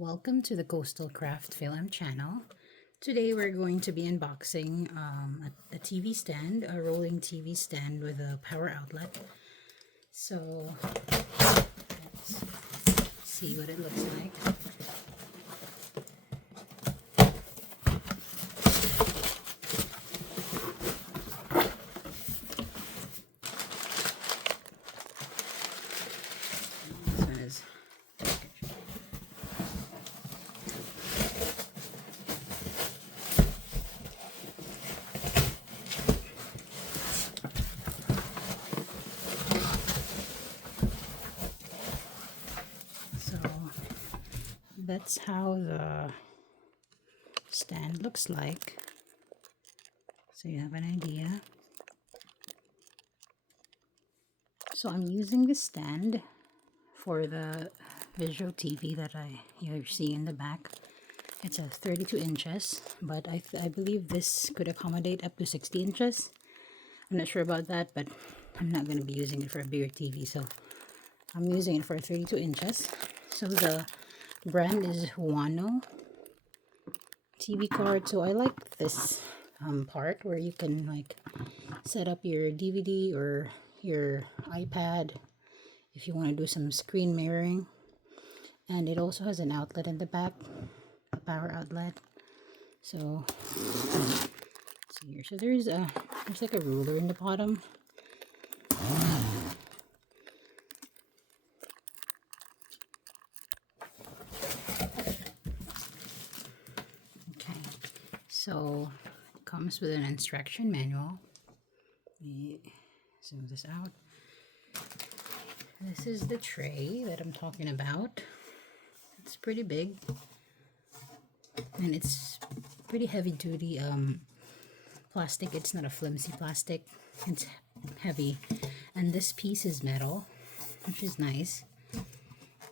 Welcome to the CoastalCraftFilAm channel. Today we're going to be unboxing a TV stand, a rolling TV stand with a power outlet. So let's see what it looks like. This one is that's how the stand looks like, so you have an idea. So I'm using this stand for the visual TV that you're seeing in the back. It's a 32 inches, but I believe this could accommodate up to 60 inches. I'm not sure about that, but I'm not going to be using it for a bigger TV, so I'm using it for 32 inches. So the brand is Wano TV card. So I like this part where you can like set up your DVD or your iPad if you want to do some screen mirroring. And it also has an outlet in the back, a power outlet. So let's see here. So there's like a ruler in the bottom. Okay, so it comes with an instruction manual. Let me zoom this out. This is the tray that I'm talking about. It's pretty big, and it's pretty heavy duty plastic. It's not a flimsy plastic, it's heavy, and this piece is metal, which is nice.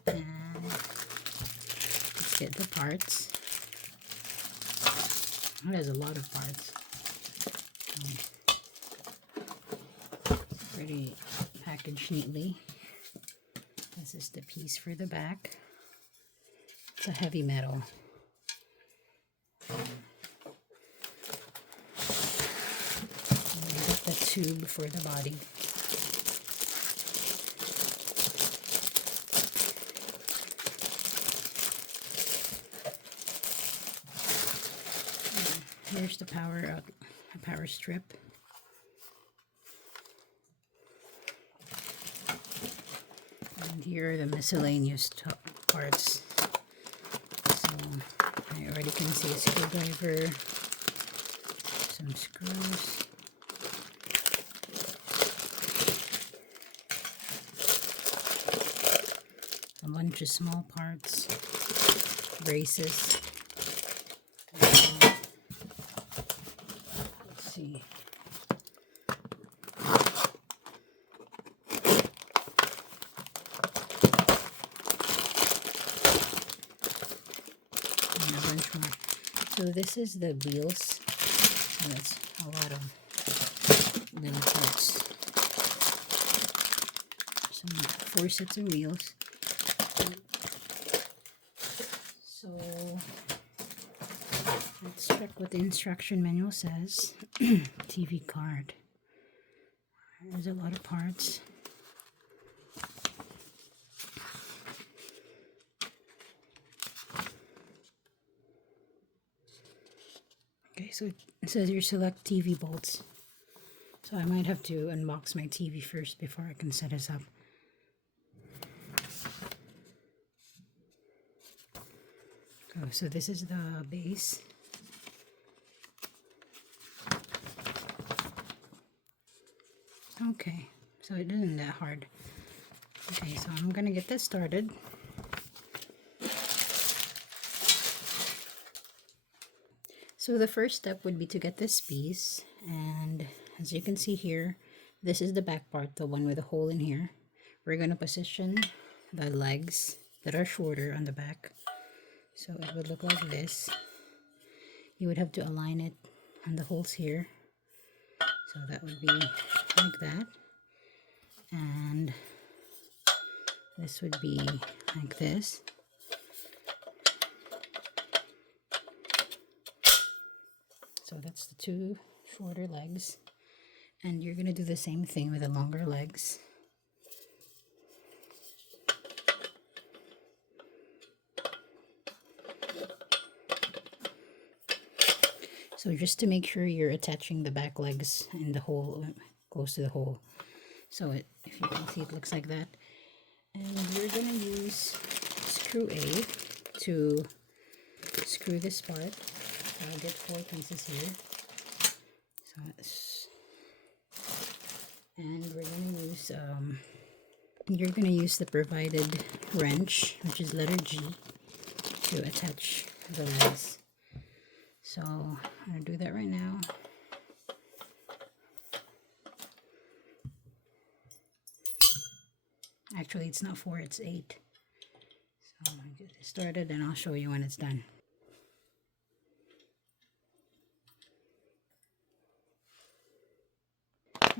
And let's get the parts. It has a lot of parts. Pretty packaged neatly. This is the piece for the back. It's a heavy metal. And I got the tube for the body. Here's the power strip. And here are the miscellaneous parts. So I already can see a screwdriver, some screws, a bunch of small parts, braces. Let's see. And a bunch more. So this is the wheels. So that's a lot of little parts. Some 4 sets of wheels. So let's check what the instruction manual says. TV card. There's a lot of parts. Okay, so it says your select TV bolts. So I might have to unbox my TV first before I can set this up. Oh, so this is the base. Okay, so it isn't that hard. Okay, so I'm gonna get this started. So the first step would be to get this piece, and as you can see here, this is the back part, the one with a hole in here. We're gonna position the legs that are shorter on the back. So it would look like this. You would have to align it on the holes here. So that would be like that. And this would be like this. So that's the two shorter legs. And you're going to do the same thing with the longer legs. So just to make sure you're attaching the back legs in the hole, close to the hole. So if you can see, it looks like that. And you're going to use screw A to screw this part. So I'll get 4 pieces here. And we're going to use, you're going to use the provided wrench, which is letter G, to attach the legs. So I'm going to do that right now. Actually, it's not 4, it's 8. So I'm going to get this started and I'll show you when it's done.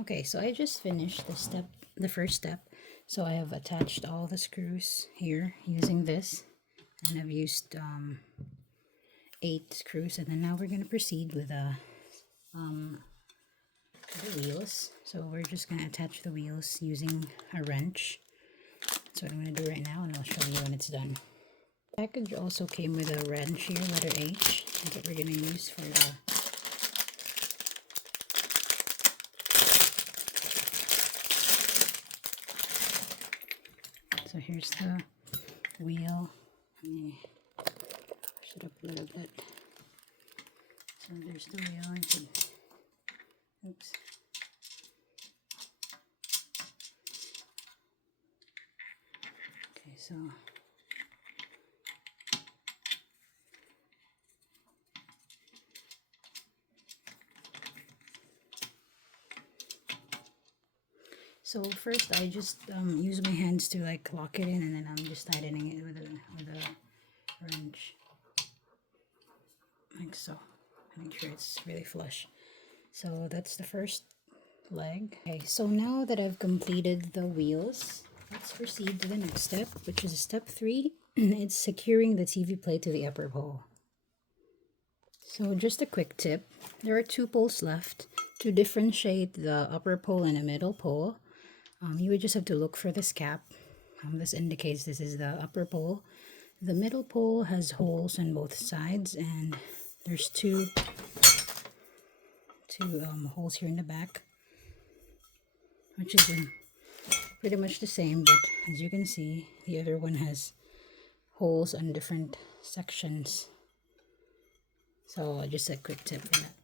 Okay, so I just finished the first step. So I have attached all the screws here using this, and I've used 8 screws. And then now we're going to proceed with the wheels. So we're just going to attach the wheels using a wrench. That's what I'm going to do right now, and I'll show you when it's done. The package also came with a wrench here, letter H. That's what we're going to use for the So here's the wheel. Let me push it up a little bit. So there's the wheel. Oops. Okay, so first I just use my hands to like lock it in, and then I'm just tightening it with a wrench, like so. Make sure it's really flush. So that's the first leg. Okay, so now that I've completed the wheels, let's proceed to the next step, which is step 3. It's securing the TV plate to the upper pole. So just a quick tip, there are 2 poles left. To differentiate the upper pole and the middle pole, you would just have to look for this cap. This indicates this is the upper pole. The middle pole has holes on both sides, and there's two holes here in the back, which is pretty much the same, but as you can see, the other one has holes on different sections. So just a quick tip for that.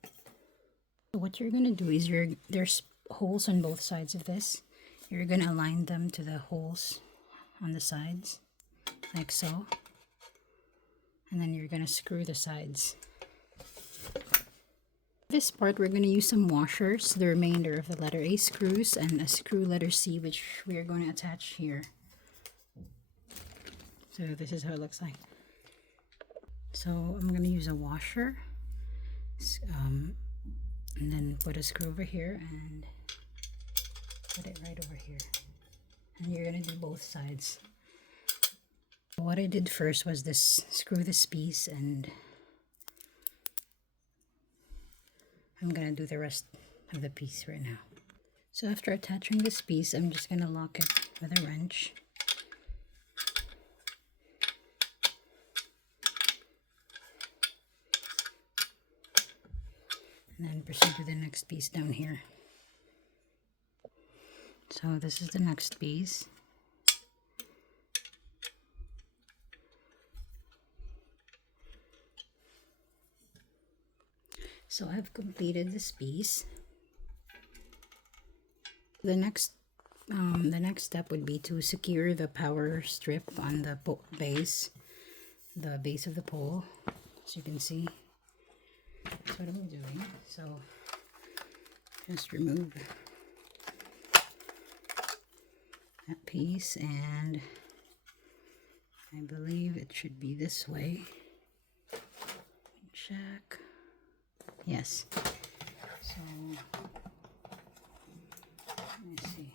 So what you're going to do is there's holes on both sides of this. You're going to align them to the holes on the sides, like so. And then you're going to screw the sides. This part, we're going to use some washers, the remainder of the letter A screws, and a screw letter C, which we are going to attach here. So this is how it looks like. So I'm going to use a washer, and then put a screw over here and put it right over here. And you're going to do both sides. What I did first was screw this piece, and I'm going to do the rest of the piece right now. So after attaching this piece, I'm just going to lock it with a wrench. And then proceed to the next piece down here. So this is the next piece. So I've completed this piece. The next step would be to secure the power strip on the base of the pole. As you can see, that's what I'm doing. So just remove that piece, and I believe it should be this way. Check. Yes. So let me see.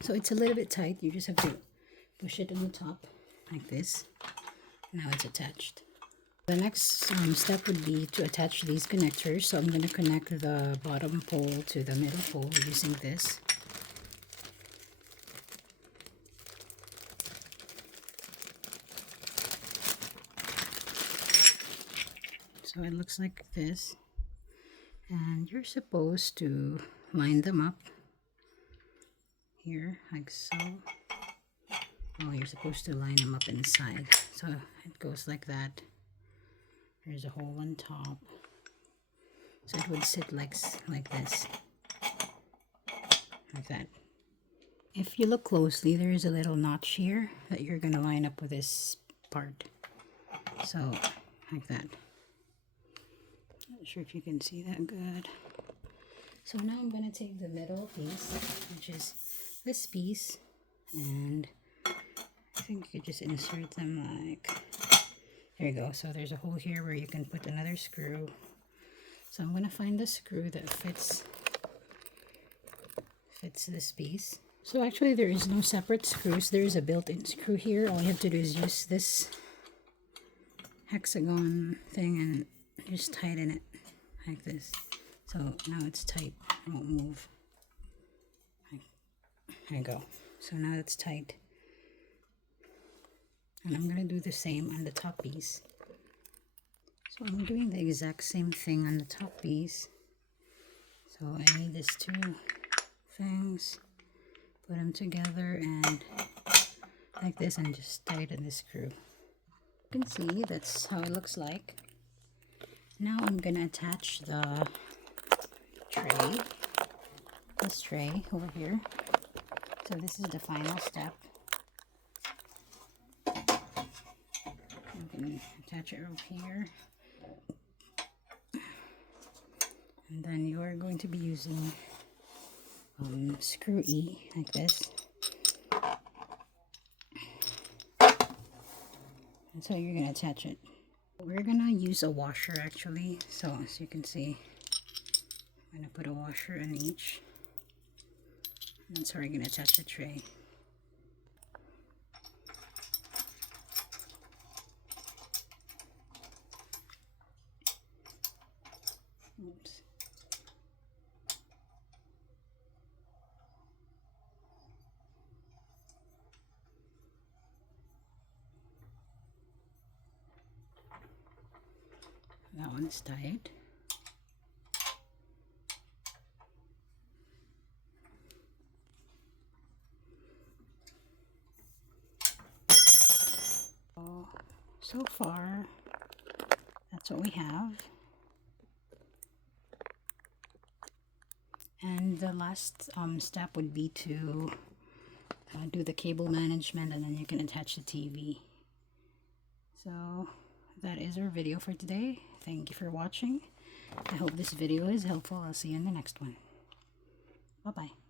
So it's a little bit tight. You just have to push it on the top like this, Now it's attached. The next step would be to attach these connectors. So I'm going to connect the bottom pole to the middle pole using this. So it looks like this. And you're supposed to line them up here, like so. Oh, you're supposed to line them up inside. So it goes like that. There's a hole on top. So it would sit like this. Like that. If you look closely, there is a little notch here that you're going to line up with this part. So, like that. Not sure if you can see that good. So now I'm going to take the middle piece, which is this piece, and I think you could just insert them like, there you go. So there's a hole here where you can put another screw. So I'm going to find the screw that fits this piece. So actually there is no separate screws. There is a built-in screw here. All you have to do is use this hexagon thing and just tighten it like this. So now it's tight. It won't move. There you go. So now it's tight. And I'm going to do the same on the top piece. So I'm doing the exact same thing on the top piece. So I need these two things. Put them together and like this and just tighten the screw. You can see that's how it looks like. Now I'm going to attach the tray. This tray over here. So this is the final step. You can attach it over here. And then you are going to be using screw E like this. And so you're going to attach it. We're going to use a washer actually. So as you can see, I'm going to put a washer in each. And that's how we're going to attach the tray. Oops. That one's tight. So far, that's what we have. And the last step would be to do the cable management, and then you can attach the TV. So that is our video for today. Thank you for watching. I hope this video is helpful. I'll see you in the next one. Bye-bye.